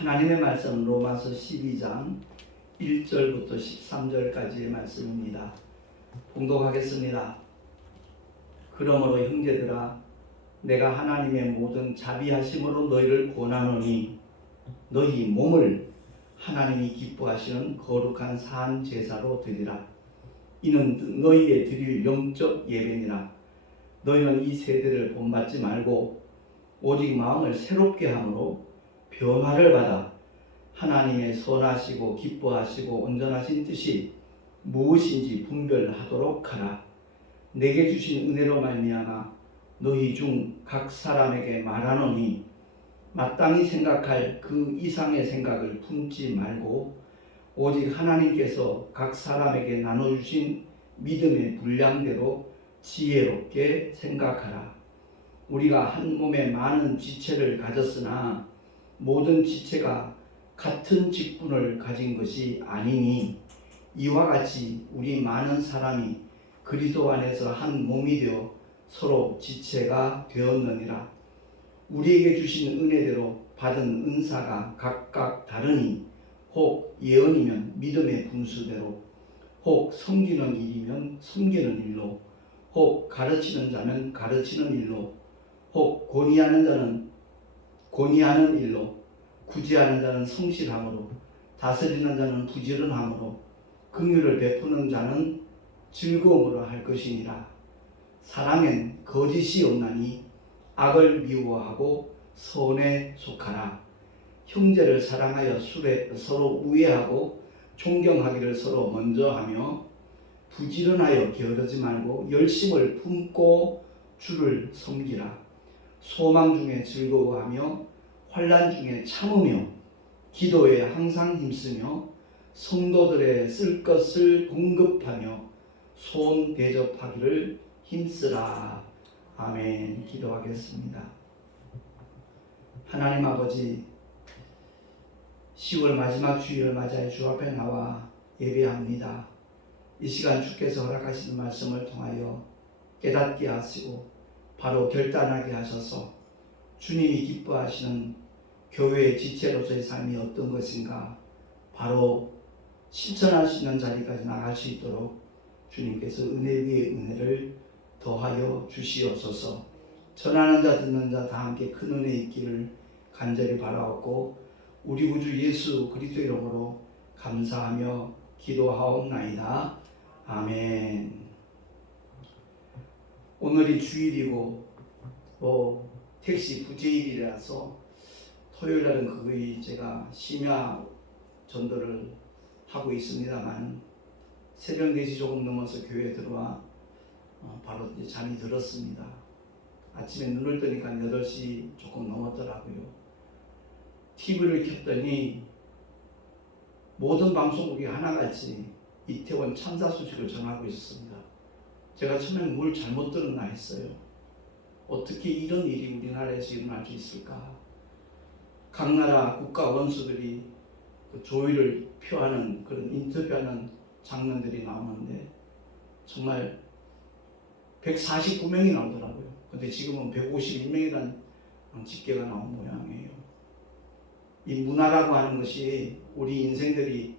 하나님의 말씀 로마서 12장 1절부터 13절까지의 말씀입니다. 봉독하겠습니다. 그러므로 형제들아, 내가 하나님의 모든 자비하심으로 너희를 권하노니 너희 몸을 하나님이 기뻐하시는 거룩한 산 제사로 드리라. 이는 너희의 드릴 영적 예배니라. 너희는 이 세대를 본받지 말고 오직 마음을 새롭게 함으로 변화를 받아 하나님의 선하시고 기뻐하시고 온전하신 뜻이 무엇인지 분별하도록 하라. 내게 주신 은혜로 말미암아 너희 중 각 사람에게 말하노니 마땅히 생각할 그 이상의 생각을 품지 말고 오직 하나님께서 각 사람에게 나눠주신 믿음의 분량대로 지혜롭게 생각하라. 우리가 한 몸에 많은 지체를 가졌으나 모든 지체가 같은 직분을 가진 것이 아니니 이와 같이 우리 많은 사람이 그리스도 안에서 한 몸이 되어 서로 지체가 되었느니라. 우리에게 주신 은혜대로 받은 은사가 각각 다르니 혹 예언이면 믿음의 분수대로, 혹 섬기는 일이면 섬기는 일로, 혹 가르치는 자면 가르치는 일로, 혹 권위하는 자는 권위하는 일로, 구제하는 자는 성실함으로, 다스리는 자는 부지런함으로, 긍휼을 베푸는 자는 즐거움으로 할 것이니라. 사랑엔 거짓이 없나니 악을 미워하고 선에 속하라. 형제를 사랑하여 서로 우애하고 존경하기를 서로 먼저 하며 부지런하여 게으르지 말고 열심을 품고 주를 섬기라. 소망 중에 즐거워하며 환난 중에 참으며 기도에 항상 힘쓰며 성도들의 쓸 것을 공급하며 소원 대접하기를 힘쓰라. 아멘. 기도하겠습니다. 하나님 아버지, 10월 마지막 주일을 맞이해 주 앞에 나와 예배합니다. 이 시간 주께서 허락하시는 말씀을 통하여 깨닫게 하시고 바로 결단하게 하셔서 주님이 기뻐하시는 교회의 지체로서의 삶이 어떤 것인가 바로 실천할 수 있는 자리까지 나갈 수 있도록 주님께서 은혜 위에 은혜를 더하여 주시옵소서. 전하는 자 듣는 자 다 함께 큰 은혜 있기를 간절히 바라옵고 우리 구주 예수 그리스도 이름으로 감사하며 기도하옵나이다. 아멘. 오늘이 주일이고 택시 부재일이라서 토요일날은 거의 제가 심야 전도를 하고 있습니다만 새벽 4시 조금 넘어서 교회에 들어와 바로 이제 잠이 들었습니다. 아침에 눈을 뜨니까 8시 조금 넘었더라고요. TV를 켰더니 모든 방송국이 하나같이 이태원 참사 소식을 전하고 있었습니다. 제가 처음엔 뭘 잘못 들었나 했어요. 어떻게 이런 일이 우리나라에서 일어날 수 있을까? 각 나라 국가 원수들이 그 조의를 표하는 그런 인터뷰하는 장면들이 나오는데 정말 149명이 나오더라고요. 근데 지금은 151명이라는 집계가 나온 모양이에요. 이 문화라고 하는 것이 우리 인생들이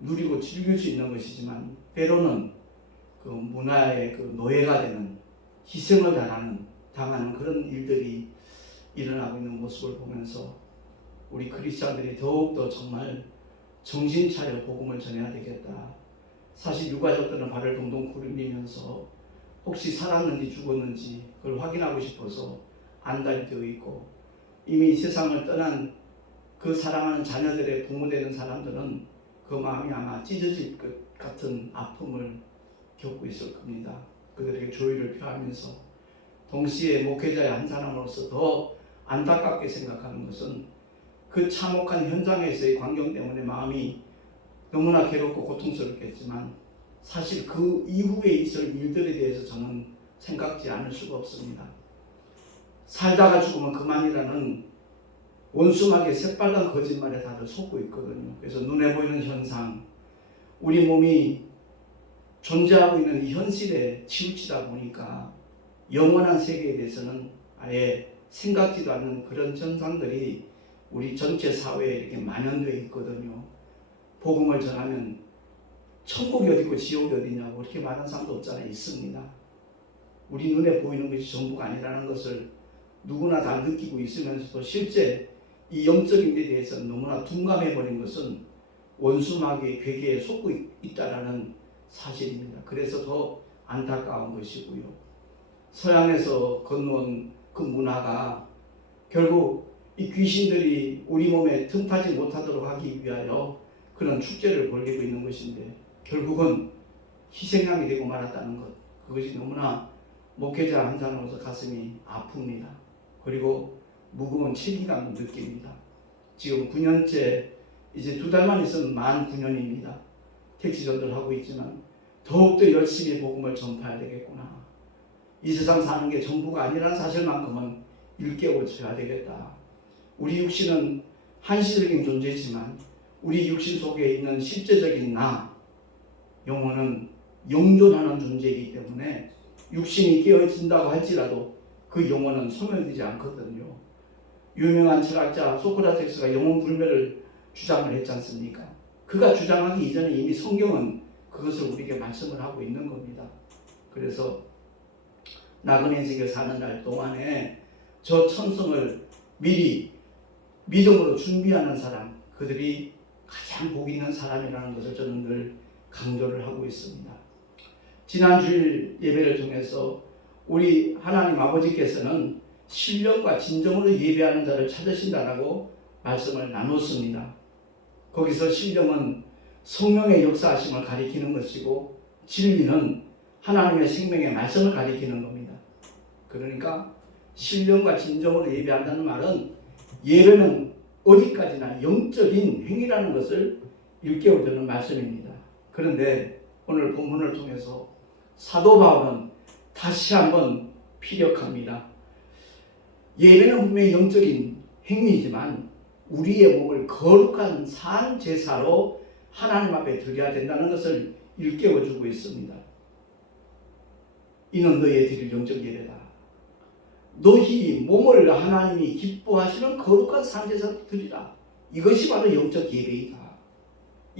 누리고 즐길 수 있는 것이지만 때로는 그 문화의 그 노예가 되는 희생을 당하는 그런 일들이 일어나고 있는 모습을 보면서 우리 크리스찬들이 더욱더 정말 정신 차려 복음을 전해야 되겠다. 사실 유가족들은 발을 동동 구르면서 혹시 살았는지 죽었는지 그걸 확인하고 싶어서 안달되어 있고 이미 세상을 떠난 그 사랑하는 자녀들의 부모 되는 사람들은 그 마음이 아마 찢어질 것 같은 아픔을 겪고 있을 겁니다. 그들에게 조의를 표하면서 동시에 목회자의 한 사람으로서 더 안타깝게 생각하는 것은 그 참혹한 현장에서의 광경 때문에 마음이 너무나 괴롭고 고통스럽겠지만 사실 그 이후에 있을 일들에 대해서 저는 생각지 않을 수가 없습니다. 살다가 죽으면 그만이라는 원숭하게 새빨간 거짓말에 다들 속고 있거든요. 그래서 눈에 보이는 현상, 우리 몸이 존재하고 있는 이 현실에 치우치다 보니까 영원한 세계에 대해서는 아예 생각지도 않는 그런 현상들이 우리 전체 사회에 이렇게 만연되어 있거든요. 복음을 전하면 천국이 어디고 지옥이 어디냐고 그렇게 말하는 사람도 없잖아요. 있습니다. 우리 눈에 보이는 것이 전부가 아니라는 것을 누구나 다 느끼고 있으면서도 실제 이 영적인 데 대해서 너무나 둔감해버린 것은 원수마귀의 괴계에 속고 있다라는 사실입니다. 그래서 더 안타까운 것이고요. 서양에서 건너온 그 문화가 결국 이 귀신들이 우리 몸에 틈타지 못하도록 하기 위하여 그런 축제를 벌이고 있는 것인데 결국은 희생양이 되고 말았다는 것, 그것이 너무나 목회자 한 사람으로서 가슴이 아픕니다. 그리고 무거운 책임감을 느낍니다. 지금 9년째, 이제 2달만 있으면 만 9년입니다. 택시 전도를 하고 있지만 더욱더 열심히 복음을 전파해야 되겠구나. 이 세상 사는 게 전부가 아니라는 사실만큼은 일깨워줘야 되겠다. 우리 육신은 한시적인 존재지만 우리 육신 속에 있는 실제적인 나, 영혼은 영존하는 존재이기 때문에 육신이 깨어진다고 할지라도 그 영혼은 소멸되지 않거든요. 유명한 철학자 소크라테스가 영혼 불멸을 주장을 했지 않습니까? 그가 주장하기 이전에 이미 성경은 그것을 우리에게 말씀을 하고 있는 겁니다. 그래서 나그네 인생을 사는 날 동안에 저 천성을 미리 믿음으로 준비하는 사람, 그들이 가장 복 있는 사람이라는 것을 저는 늘 강조를 하고 있습니다. 지난 주일 예배를 통해서 우리 하나님 아버지께서는 신령과 진정으로 예배하는 자를 찾으신다라고 말씀을 나눴습니다. 거기서 신령은 성령의 역사하심을 가리키는 것이고 진리는 하나님의 생명의 말씀을 가리키는 겁니다. 그러니까 신령과 진정으로 예배한다는 말은 예배는 어디까지나 영적인 행위라는 것을 일깨워주는 말씀입니다. 그런데 오늘 본문을 통해서 사도 바울은 다시 한번 피력합니다. 예배는 분명히 영적인 행위이지만 우리의 몸을 거룩한 산 제사로 하나님 앞에 드려야 된다는 것을 일깨워주고 있습니다. 이는 너희의 드릴 영적 예배다. 너희 몸을 하나님이 기뻐하시는 거룩한 산 제사로 드리라. 이것이 바로 영적 예배이다.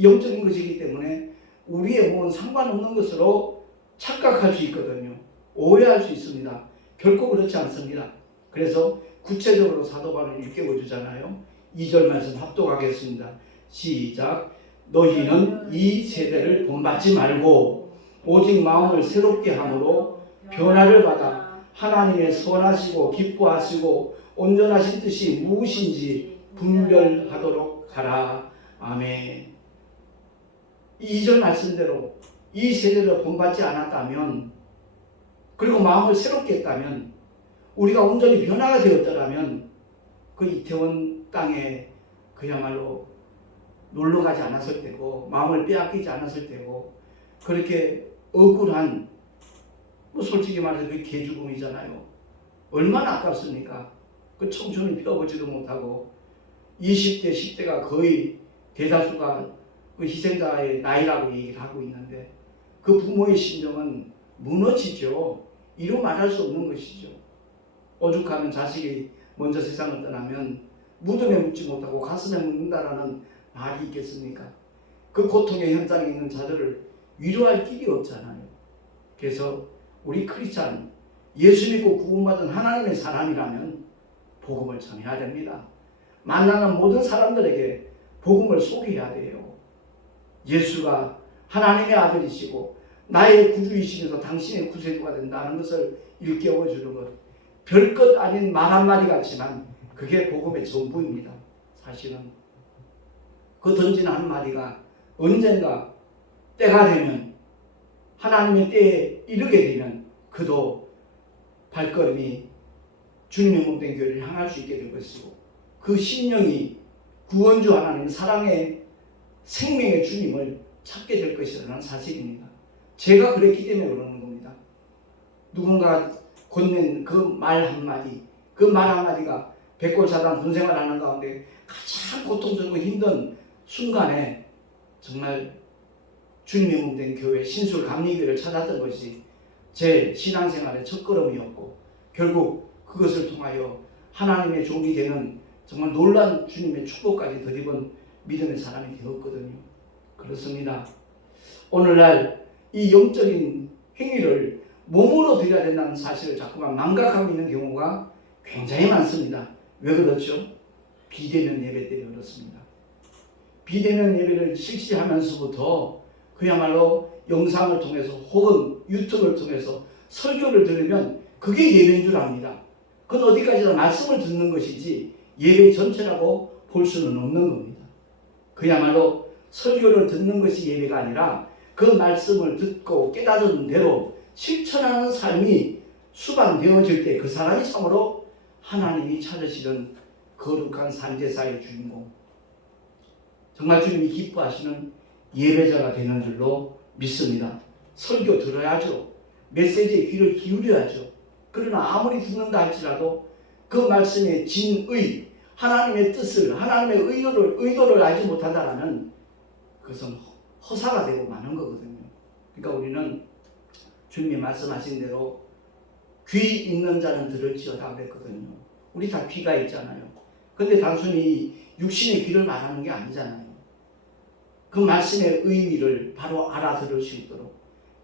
영적인 것이기 때문에 우리의 몸은 상관없는 것으로 착각할 수 있거든요. 오해할 수 있습니다. 결코 그렇지 않습니다. 그래서 구체적으로 사도 바울을 일깨워주잖아요. 2절 말씀 합독하겠습니다. 시작. 너희는 이 세대를 본받지 말고 오직 마음을 새롭게 함으로 변화를 받아 하나님의 선하시고 기뻐하시고 온전하신 뜻이 무엇인지 분별하도록 하라. 아멘. 2절 말씀대로 이 세대를 본받지 않았다면, 그리고 마음을 새롭게 했다면, 우리가 온전히 변화가 되었더라면 그 이태원 땅에 그야말로 놀러가지 않았을 테고 마음을 빼앗기지 않았을 테고 그렇게 억울한, 솔직히 말해서 그 개죽음이잖아요. 얼마나 아깝습니까? 그 청춘을 펴보지도 못하고 20대, 10대가 거의 대다수가 그 희생자의 나이라고 얘기를 하고 있는데 그 부모의 심정은 무너지죠. 이루 말할 수 없는 것이죠. 오죽하면 자식이 먼저 세상을 떠나면 무덤에 묻지 못하고 가슴에 묻는다라는 말이 있겠습니까? 그 고통의 현장에 있는 자들을 위로할 길이 없잖아요. 그래서 우리 크리스찬, 예수 믿고 구원받은 하나님의 사람이라면 복음을 전해야 됩니다. 만나는 모든 사람들에게 복음을 소개해야 돼요. 예수가 하나님의 아들이시고 나의 구주이시면서 당신의 구세주가 된다는 것을 일깨워주는 것, 별것 아닌 말 한마디 같지만 그게 복음의 전부입니다. 사실은 그 던지는 한마디가 언젠가 때가 되면, 하나님의 때에 이르게 되면 그도 발걸음이 주님의 몸된 교회를 향할 수 있게 될 것이고 그 심령이 구원주 하나님, 사랑의 생명의 주님을 찾게 될 것이라는 사실입니다. 제가 그랬기 때문에 그러는 겁니다. 누군가 건넨 그 말 한마디, 그 말 한마디가 백골사당 군생활하는 가운데 가장 고통스럽고 힘든 순간에 정말 주님의 몸된 교회 신술 감리교회를 찾았던 것이 제 신앙생활의 첫걸음이었고 결국 그것을 통하여 하나님의 종이 되는 정말 놀란 주님의 축복까지 덧입은 믿음의 사람이 되었거든요. 그렇습니다. 오늘날 이 영적인 행위를 몸으로 드려야 된다는 사실을 자꾸만 망각하고 있는 경우가 굉장히 많습니다. 왜 그렇죠? 비대면 예배 때문에 그렇습니다. 비대면 예배를 실시하면서부터 그야말로 영상을 통해서 혹은 유튜브를 통해서 설교를 들으면 그게 예배인 줄 압니다. 그건 어디까지나 말씀을 듣는 것이지 예배 전체라고 볼 수는 없는 겁니다. 그야말로 설교를 듣는 것이 예배가 아니라 그 말씀을 듣고 깨달은 대로 실천하는 삶이 수반되어질 때 그 사람이 참으로 하나님이 찾으시는 거룩한 산제사의 주인공, 정말 주님이 기뻐하시는 예배자가 되는 줄로 믿습니다. 설교 들어야죠. 메시지에 귀를 기울여야죠. 그러나 아무리 듣는다 할지라도 그 말씀의 진의, 하나님의 뜻을, 하나님의 의도를 알지 못한다라면 그것은 허사가 되고 마는 거거든요. 그러니까 우리는 주님이 말씀하신 대로 귀 있는 자는 들을지어다 그랬거든요. 우리 다 귀가 있잖아요. 근데 단순히 육신의 귀를 말하는 게 아니잖아요. 그 말씀의 의미를 바로 알아들을 수 있도록.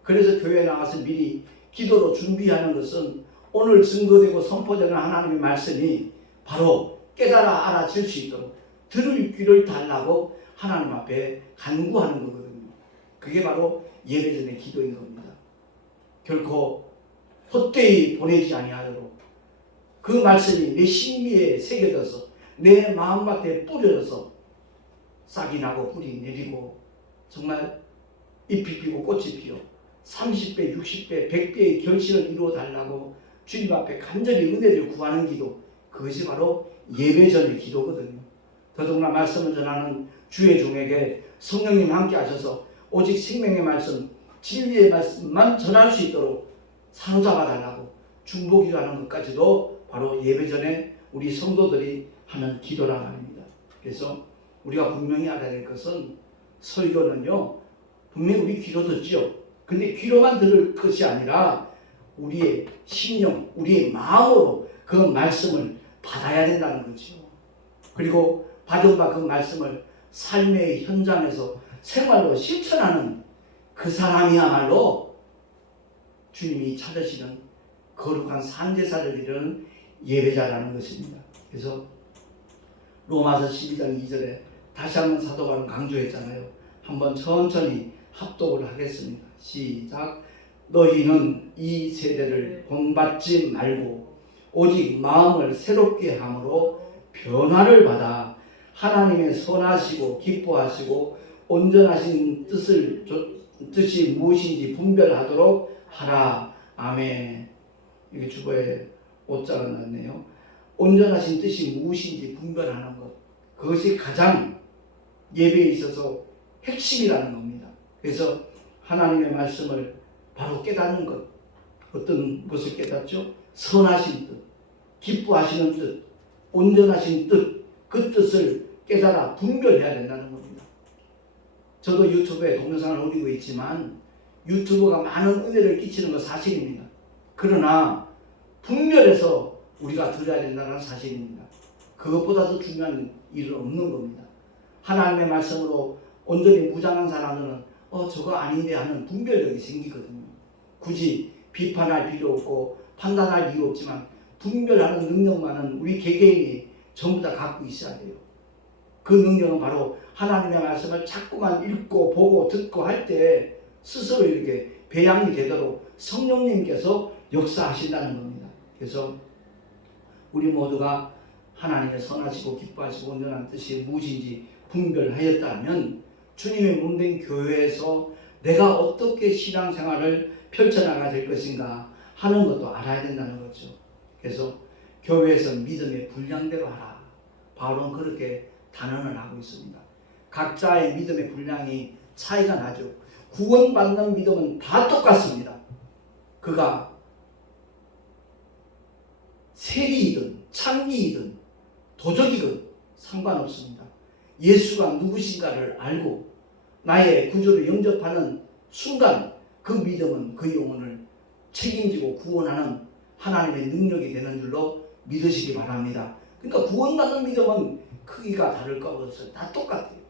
그래서 교회에 나가서 미리 기도로 준비하는 것은 오늘 증거되고 선포되는 하나님의 말씀이 바로 깨달아 알아질 수 있도록 들을 귀를 달라고 하나님 앞에 간구하는 거거든요. 그게 바로 예배전의 기도인 겁니다. 결코 헛되이 보내지 아니하도록 그 말씀이 내 심리에 새겨져서 내 마음밭에 뿌려져서 싹이 나고 뿌리 내리고 정말 잎이 피고 꽃이 피어 30배, 60배, 100배의 결실을 이루어 달라고 주님 앞에 간절히 은혜를 구하는 기도, 그것이 바로 예배전의 기도거든요. 더더구나 말씀을 전하는 주의 종에게 성령님 함께 하셔서 오직 생명의 말씀, 진리의 말씀만 전할 수 있도록 사로잡아 달라고 중보기도하는 것까지도 바로 예배전에 우리 성도들이 하는 기도란 말입니다. 그래서 우리가 분명히 알아야 될 것은 설교는요, 분명히 우리 귀로 듣죠. 근데 귀로만 들을 것이 아니라 우리의 심령, 우리의 마음으로 그 말씀을 받아야 된다는 거죠. 그리고 받은 바 그 말씀을 삶의 현장에서 생활로 실천하는 그 사람이야말로 주님이 찾으시는 거룩한 산제사를 이루는 예배자라는 것입니다. 그래서 로마서 12장 2절에 다시 한번 사도 바울은 강조했잖아요. 한번 천천히 합독을 하겠습니다. 시작. 너희는 이 세대를 본받지 말고 오직 마음을 새롭게 함으로 변화를 받아 하나님의 선하시고 기뻐하시고 온전하신 뜻이 무엇인지 분별하도록 하라. 아멘. 이게 주보에 옷자가 났네요. 온전하신 뜻이 무엇인지 분별하는 것, 그것이 가장 예배에 있어서 핵심이라는 겁니다. 그래서 하나님의 말씀을 바로 깨닫는 것, 어떤 것을 깨닫죠? 선하신 뜻, 기뻐하시는 뜻, 온전하신 뜻, 그 뜻을 깨달아 분별해야 된다는 겁니다. 저도 유튜브에 동영상을 올리고 있지만 유튜브가 많은 은혜를 끼치는 건 사실입니다. 그러나 분별해서 우리가 들어야 된다는 사실입니다. 그것보다 더 중요한 일은 없는 겁니다. 하나님의 말씀으로 온전히 무장한 사람들은 저거 아닌데 하는 분별력이 생기거든요. 굳이 비판할 필요 없고 판단할 이유 없지만 분별하는 능력만은 우리 개개인이 전부 다 갖고 있어야 돼요. 그 능력은 바로 하나님의 말씀을 자꾸만 읽고 보고 듣고 할 때 스스로 이렇게 배양이 되도록 성령님께서 역사하신다는 겁니다. 그래서 우리 모두가 하나님의 선하시고 기뻐하시고 온전한 뜻이 무엇인지 분별하였다면 주님의 몸된 교회에서 내가 어떻게 신앙생활을 펼쳐나가야 될 것인가 하는 것도 알아야 된다는 거죠. 그래서 교회에서 믿음의 분량대로 하라. 바울은 그렇게 단언을 하고 있습니다. 각자의 믿음의 분량이 차이가 나죠. 구원받는 믿음은 다 똑같습니다. 그가 세리이든 창기이든 도적이든 상관없습니다. 예수가 누구신가를 알고 나의 구주를 영접하는 순간 그 믿음은 그 영혼을 책임지고 구원하는 하나님의 능력이 되는 줄로 믿으시기 바랍니다. 그러니까 구원받는 믿음은 크기가 다를 거 없어요. 다 똑같아요.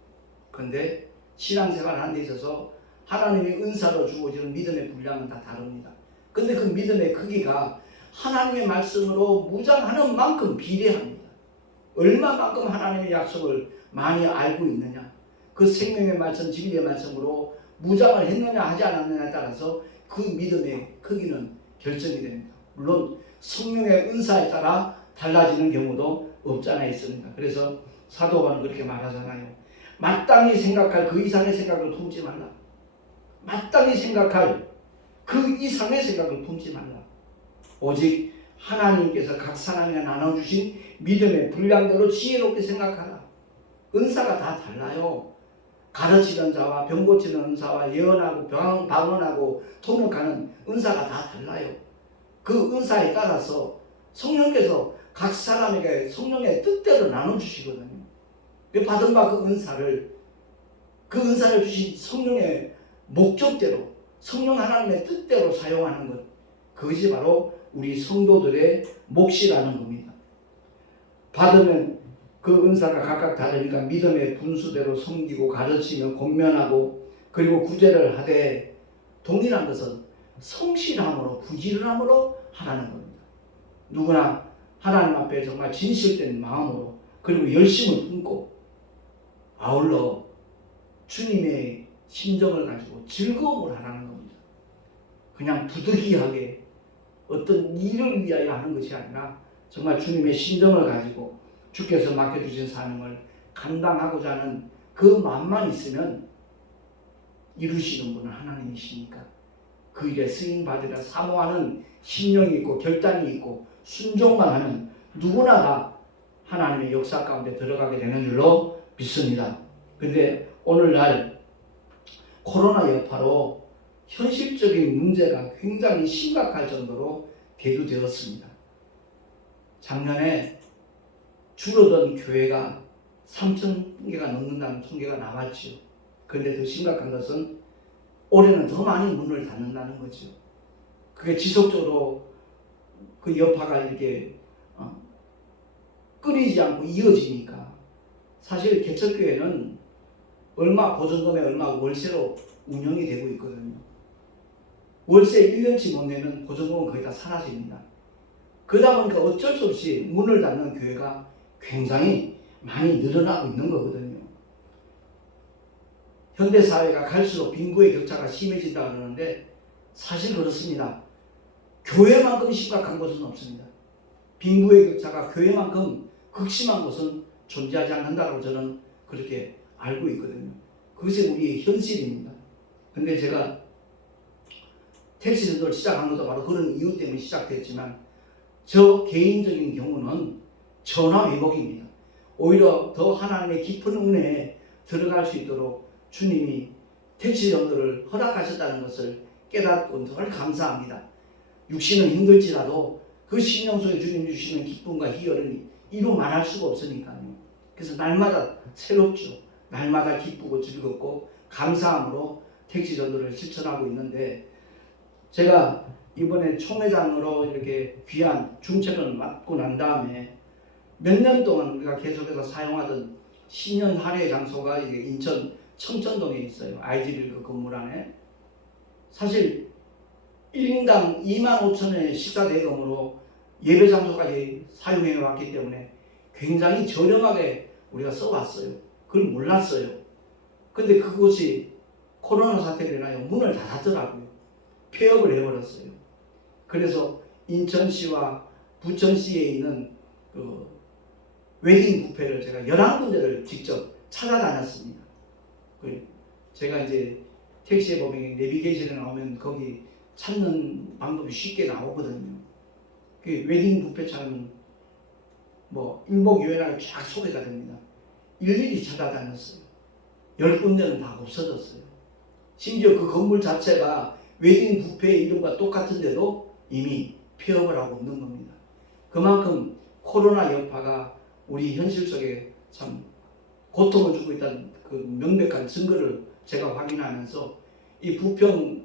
그런데 신앙생활을 하는 데 있어서 하나님의 은사로 주어지는 믿음의 분량은 다 다릅니다. 근데 그 믿음의 크기가 하나님의 말씀으로 무장하는 만큼 비례합니다. 얼마만큼 하나님의 약속을 많이 알고 있느냐, 그 생명의 말씀, 진리의 말씀으로 무장을 했느냐 하지 않았느냐에 따라서 그 믿음의 크기는 결정이 됩니다. 물론 성령의 은사에 따라 달라지는 경우도 없지 않아 있습니다. 그래서 사도 바울은 그렇게 말하잖아요. 마땅히 생각할 그 이상의 생각을 품지 말라. 마땅히 생각할 그 이상의 생각을 품지 말라. 오직 하나님께서 각 사람에게 나눠주신 믿음의 분량대로 지혜롭게 생각하라. 은사가 다 달라요. 가르치는 자와 병 고치는 은사와 예언하고 방언하고 통역하는 은사가 다 달라요. 그 은사에 따라서 성령께서 각 사람에게 성령의 뜻대로 나눠주시거든요. 받은 바 그 은사를 주신 성령의 목적대로, 성령 하나님의 뜻대로 사용하는 것, 그것이 바로 우리 성도들의 몫이라는 겁니다. 받으면 그 은사가 각각 다르니까 믿음의 분수대로 섬기고 가르치며 권면하고 그리고 구제를 하되, 동일한 것은 성실함으로 부지런함으로 하라는 겁니다. 누구나 하나님 앞에 정말 진실된 마음으로 그리고 열심을 품고 아울러 주님의 심정을 가지고 즐거움을 하라는 겁니다. 그냥 부득이하게 어떤 일을 위하여 하는 것이 아니라 정말 주님의 심정을 가지고 주께서 맡겨주신 사명을 감당하고자 하는 그 마음만 있으면 이루시는 분은 하나님이시니까 그 일에 승인받으라 사모하는 심령이 있고 결단이 있고 순종만 하면 누구나 다 하나님의 역사 가운데 들어가게 되는 줄로 믿습니다. 그런데 오늘날 코로나 여파로 현실적인 문제가 굉장히 심각할 정도로 대두되었습니다. 작년에 줄어든 교회가 3,000개가 넘는다는 통계가 나왔죠. 그런데 더 심각한 것은 올해는 더 많이 문을 닫는다는 거죠. 그게 지속적으로 그 여파가 이렇게 끊이지 않고 이어지니까 사실 개척교회는 보증금에 얼마 월세로 운영이 되고 있거든요. 월세 1년치 못 내면 보증금은 거의 다 사라집니다. 그러다 보니까 어쩔 수 없이 문을 닫는 교회가 굉장히 많이 늘어나고 있는 거거든요. 현대사회가 갈수록 빈부의 격차가 심해진다 그러는데 사실 그렇습니다. 교회만큼 심각한 것은 없습니다. 빈부의 격차가 교회만큼 극심한 것은 존재하지 않는다고 저는 그렇게 알고 있거든요. 그것이 우리의 현실입니다. 근데 제가 택시 전도를 시작한 것도 바로 그런 이유 때문에 시작됐지만 저 개인적인 경우는 전화위복입니다. 오히려 더 하나님의 깊은 은혜에 들어갈 수 있도록 주님이 택시 전도를 허락하셨다는 것을 깨닫고 늘 감사합니다. 육신은 힘들지라도 그 심령 속에 주님 주시는 기쁨과 희열은 이루 말할 수가 없으니까요. 그래서 날마다 새롭죠. 날마다 기쁘고 즐겁고 감사함으로 택시 전도를 실천하고 있는데, 제가 이번에 총회장으로 이렇게 귀한 중책을 맡고 난 다음에 몇 년 동안 우리가 계속해서 사용하던 신년 할애 장소가 인천 청천동에 있어요. IG빌드 건물 안에. 사실 1인당 25,000원의 식사 대금으로 예배 장소까지 사용해 왔기 때문에 굉장히 저렴하게 우리가 써왔어요. 그걸 몰랐어요. 근데 그곳이 코로나 사태로 인하여 문을 닫았더라고요. 폐업을 해버렸어요. 그래서 인천시와 부천시에 있는 그 웨딩 뷔페를 제가 11군데를 직접 찾아다녔습니다. 제가 이제 택시에 보면 내비게이션에 나오면 거기 찾는 방법이 쉽게 나오거든요. 그 웨딩 뷔페처럼 뭐 일목요연하게 쫙 소개가 됩니다. 일일이 찾아다녔어요. 10군데는 다 없어졌어요. 심지어 그 건물 자체가 웨딩 뷔페의 이름과 똑같은데도 이미 폐업을 하고 있는 겁니다. 그만큼 코로나 여파가 우리 현실 속에 참 고통을 주고 있다는 그 명백한 증거를 제가 확인하면서 이 부평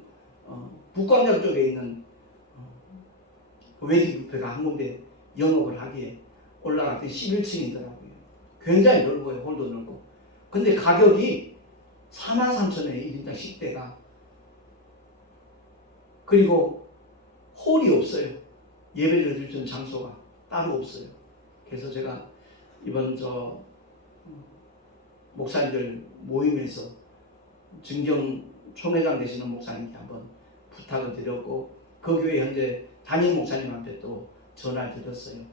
북광장 쪽에 있는 웨딩 뷔페가 한 군데 영업을 하기에 올라갔더니 11층이더라고요. 굉장히 넓어요. 홀도 넓고. 근데 가격이 43,000원에 1인당 식대가. 그리고 홀이 없어요. 예배를 드릴 수 있는 장소가 따로 없어요. 그래서 제가 이번 목사님들 모임에서 증경 총회장 되시는 목사님께 한번 부탁을 드렸고, 그 교회 현재 담임 목사님한테 또 전화를 드렸어요.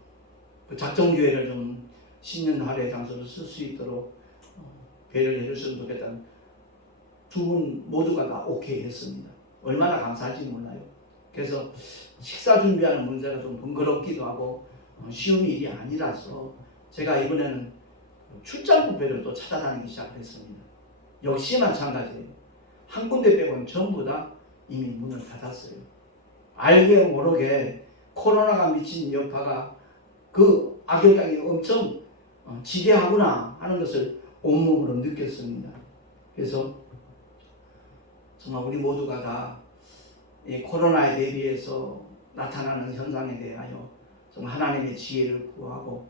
그 작정교회를 좀 신년 할애 장소로 쓸 수 있도록 배려를 해주셨으면 좋겠다는, 두 분 모두가 다 오케이 했습니다. 얼마나 감사할지 몰라요. 그래서 식사 준비하는 문제가 좀 번거롭기도 하고 쉬운 일이 아니라서 제가 이번에는 출장 뷔페를 또 찾아다니기 시작했습니다. 역시 마찬가지예요. 한 군데 빼고는 전부 다 이미 문을 닫았어요. 알게 모르게 코로나가 미친 여파가 그 악영향이 엄청 지대하구나 하는 것을 온몸으로 느꼈습니다. 그래서 정말 우리 모두가 다 이 코로나에 대비해서 나타나는 현상에 대하여 정말 하나님의 지혜를 구하고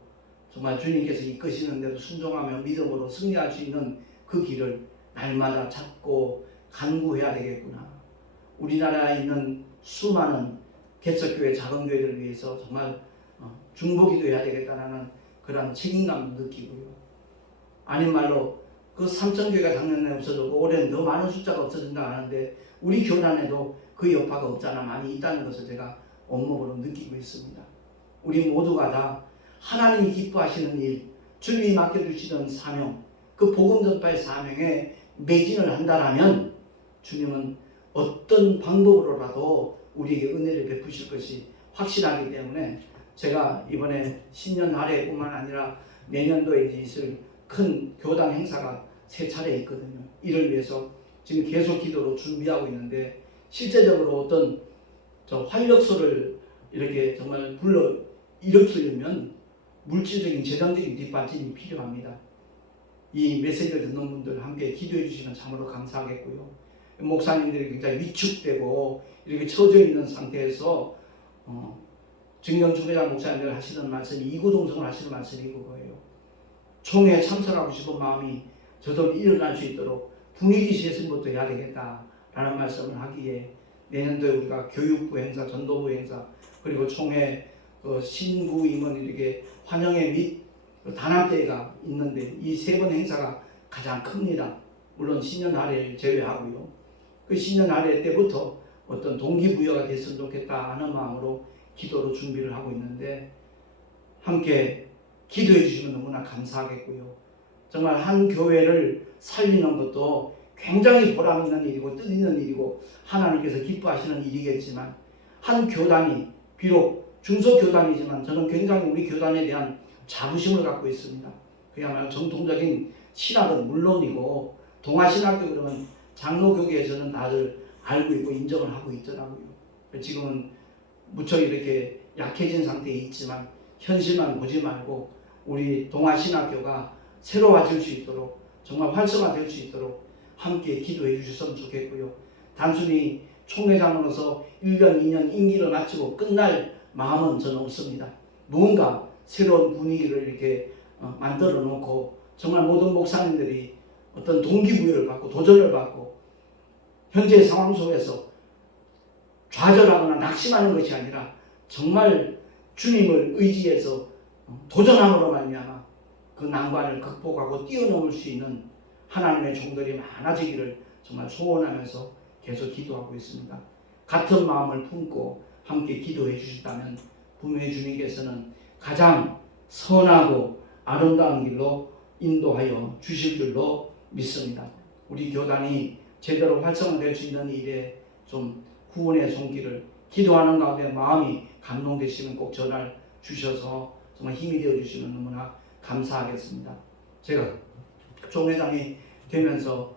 정말 주님께서 이끄시는 대로 순종하며 믿음으로 승리할 수 있는 그 길을 날마다 찾고 간구해야 되겠구나. 우리나라에 있는 수많은 개척교회, 작은 교회들을 위해서 정말 중보기도 해야 되겠다는 그런 책임감을 느끼고요. 아닌 말로 그 삼천교회가 작년에 없어졌고 올해는 더 많은 숫자가 없어진다 하는데 우리 교단에도 그 여파가 없잖아 많이 있다는 것을 제가 온몸으로 느끼고 있습니다. 우리 모두가 다 하나님이 기뻐하시는 일, 주님이 맡겨주시는 사명, 그 복음 전파의 사명에 매진을 한다라면 주님은 어떤 방법으로라도 우리에게 은혜를 베푸실 것이 확실하기 때문에 제가 이번에 신년 할애뿐만 아니라 내년도에 있을 큰 교단 행사가 3차례 있거든요. 이를 위해서 지금 계속 기도로 준비하고 있는데 실제적으로 어떤 활력소를 이렇게 정말 불러 일으키려면 물질적인 재정적인 뒷받침이 필요합니다. 이 메시지를 듣는 분들 함께 기도해 주시면 참으로 감사하겠고요. 목사님들이 굉장히 위축되고 이렇게 처져 있는 상태에서 증경총회장 목사님들 하시는 말씀이 이구동성을 하시는 말씀이 그거예요. 총회에 참석하고 싶은 마음이 저도 일어날 수 있도록 분위기 세신부터 해야 되겠다라는 말씀을 하기에 내년도에 우리가 교육부 행사, 전도부 행사, 그리고 총회 신부 임원 이렇게 환영회 및 단합대회가 있는데 이 3번 행사가 가장 큽니다. 물론 신년 할애를 제외하고요. 그 신년 할애 때부터 어떤 동기부여가 됐으면 좋겠다 하는 마음으로 기도로 준비를 하고 있는데 함께 기도해 주시면 너무나 감사하겠고요. 정말 한 교회를 살리는 것도 굉장히 보람 있는 일이고 뜻 있는 일이고 하나님께서 기뻐하시는 일이겠지만 한 교단이 비록 중소교단이지만 저는 굉장히 우리 교단에 대한 자부심을 갖고 있습니다. 그야말로 정통적인 신학은 물론이고 동아신학교 그러면 장로교계에서는 다들 알고 있고 인정을 하고 있더라고요. 지금은 무척 이렇게 약해진 상태에 있지만 현실만 보지 말고 우리 동아신학교가 새로워질 수 있도록 정말 활성화될 수 있도록 함께 기도해 주셨으면 좋겠고요. 단순히 총회장으로서 1년, 2년 임기를 마치고 끝날 마음은 저는 없습니다. 무언가 새로운 분위기를 이렇게 만들어 놓고 정말 모든 목사님들이 어떤 동기부여를 받고 도전을 받고 현재 상황 속에서 좌절하거나 낙심하는 것이 아니라 정말 주님을 의지해서 도전함으로 말미암아 그 난관을 극복하고 뛰어넘을 수 있는 하나님의 종들이 많아지기를 정말 소원하면서 계속 기도하고 있습니다. 같은 마음을 품고 함께 기도해 주셨다면 분명히 주님께서는 가장 선하고 아름다운 길로 인도하여 주실 줄로 믿습니다. 우리 교단이 제대로 활성화될 수 있는 일에 좀 구원의 손길을 기도하는 가운데 마음이 감동되시면 꼭 전화를 주셔서 정말 힘이 되어 주시면 너무나 감사하겠습니다. 제가 총회장이 되면서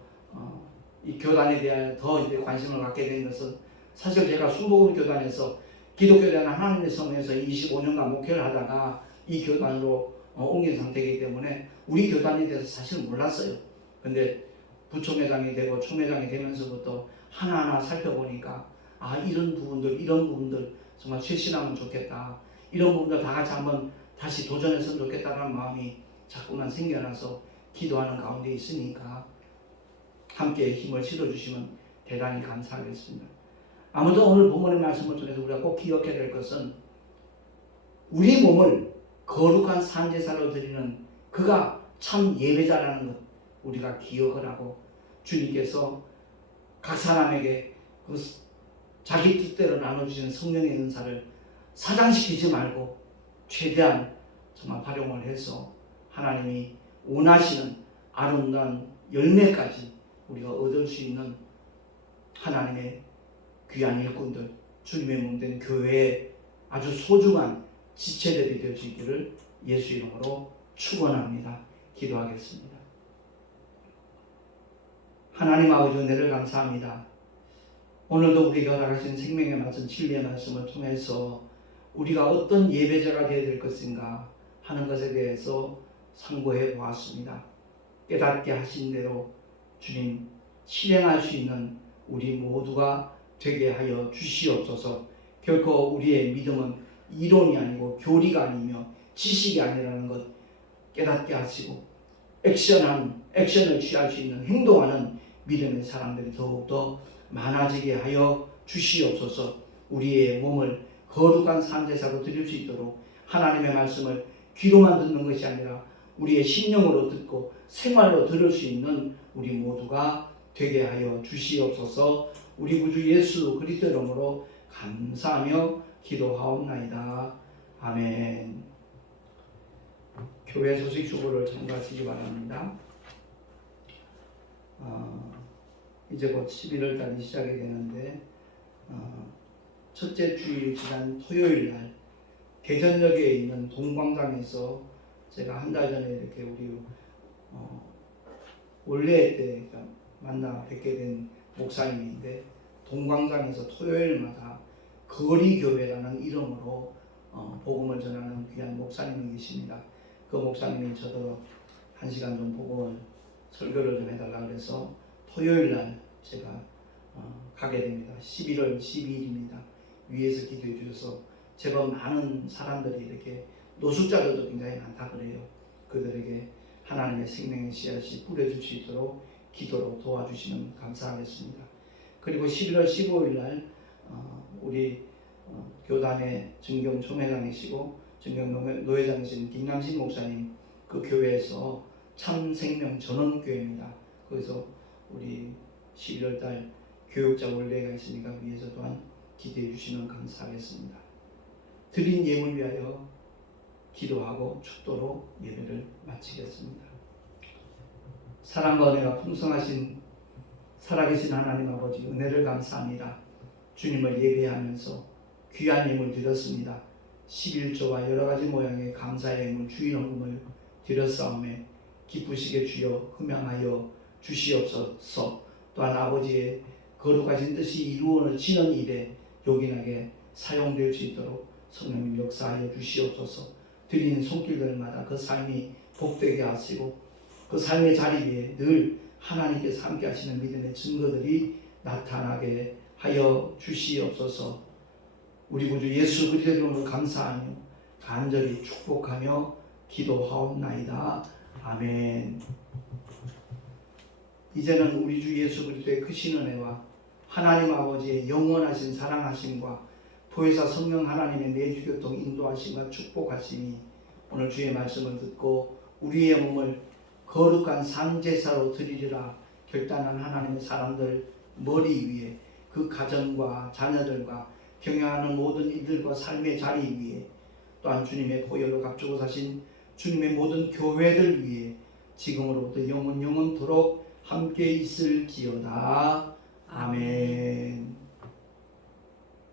이 교단에 대해 더 이제 관심을 갖게 된 것은 사실 제가 순복음 교단에서 기독교단 하나님의 성에서 25년간 목회를 하다가 이 교단으로 옮긴 상태이기 때문에 우리 교단에 대해서 사실 몰랐어요. 근데 부총회장이 되고 총회장이 되면서부터 하나하나 살펴보니까 이런 부분들 정말 최신하면 좋겠다. 이런 부분들 다 같이 한번 다시 도전했으면 좋겠다는 마음이 자꾸만 생겨나서 기도하는 가운데 있으니까 함께 힘을 실어주시면 대단히 감사하겠습니다. 아무튼 오늘 본문의 말씀을 통해서 우리가 꼭 기억해야 될 것은 우리 몸을 거룩한 산제사로 드리는 그가 참 예배자라는 것 우리가 기억을 하고 주님께서 각 사람에게 그 자기 뜻대로 나눠주시는 성령의 은사를 사장시키지 말고 최대한 정말 활용을 해서 하나님이 원하시는 아름다운 열매까지 우리가 얻을 수 있는 하나님의 귀한 일꾼들, 주님의 몸된 교회의 아주 소중한 지체들이 될 수 있기를 예수 이름으로 축원합니다. 기도하겠습니다. 하나님 아버지 은혜를 감사합니다. 오늘도 우리가 나가신 생명의 말씀, 진리의 말씀을 통해서 우리가 어떤 예배자가 되어야 될 것인가 하는 것에 대해서 상고해 보았습니다. 깨닫게 하신 대로 주님 실행할 수 있는 우리 모두가 되게 하여 주시옵소서. 결코 우리의 믿음은 이론이 아니고 교리가 아니며 지식이 아니라는 것 깨닫게 하시고 액션을 취할 수 있는 행동하는 믿음의 사람들이 더욱더 많아지게 하여 주시옵소서. 우리의 몸을 거룩한 산제사로 드릴 수 있도록 하나님의 말씀을 귀로만 듣는 것이 아니라 우리의 심령으로 듣고 생활로 들을 수 있는 우리 모두가 되게 하여 주시옵소서. 우리 구주 예수 그리스도 이름으로 감사하며 기도하옵나이다. 아멘. 교회 소식 주보를 참고하시기 바랍니다. 이제 곧 11월 달이 시작이 되는데 첫째 주일 지난 토요일 날 대전역에 있는 동광장에서 제가 한 달 전에 이렇게 우리 원래 때 만나 뵙게 된 목사님인데 동광장에서 토요일마다 거리교회라는 이름으로 복음을 전하는 귀한 목사님이 계십니다. 그 목사님이 저도 1시간 좀 복음을 설교를 좀 해달라 그래서 토요일 날 제가 가게 됩니다. 11월 12일입니다. 위에서 기도해 주셔서 제법 많은 사람들이 이렇게 노숙자들도 굉장히 많다 그래요. 그들에게 하나님의 생명의 씨앗이 뿌려질 수 있도록 기도로 도와주시면 감사하겠습니다. 그리고 11월 15일 날 우리 교단의 증경 총회장이시고 증경 노회장이신 김남신 목사님 그 교회에서 참생명 전원교회입니다. 거기서 우리 11월 달 교육자 원래가 있으니까 위에서 또한 기대해 주시면 감사하겠습니다. 드린 예물 위하여 기도하고 축도로 예배를 마치겠습니다. 사랑과 은혜가 풍성하신 살아계신 하나님 아버지 은혜를 감사합니다. 주님을 예배하면서 귀한 예물 드렸습니다. 11조와 여러가지 모양의 감사의 예물 주인원금을 드렸사오매 기쁘시게 주여 흠양하여 주시옵소서. 또한 아버지의 거룩하신 뜻이 이루어지는 일에 요긴하게 사용될 수 있도록 성령님 역사하여 주시옵소서. 드리는 손길들마다 그 삶이 복되게 하시고 그 삶의 자리에 늘 하나님께서 함께 하시는 믿음의 증거들이 나타나게 하여 주시옵소서. 우리 구주 예수 그리스도 이름으로 감사하며 간절히 축복하며 기도하옵나이다. 아멘. 이제는 우리 주 예수 그리스도의 크신 은혜와 하나님 아버지의 영원하신 사랑하심과 보혜사 성령 하나님의 내주교통 인도하심과 축복하심이 오늘 주의 말씀을 듣고 우리의 몸을 거룩한 산제사로 드리리라 결단한 하나님의 사람들 머리 위에 그 가정과 자녀들과 경영하는 모든 이들과 삶의 자리 위에 또한 주님의 보혈로 값주고 사신 주님의 모든 교회들 위에 지금으로부터 영원토록 함께 있을지어다. 아멘.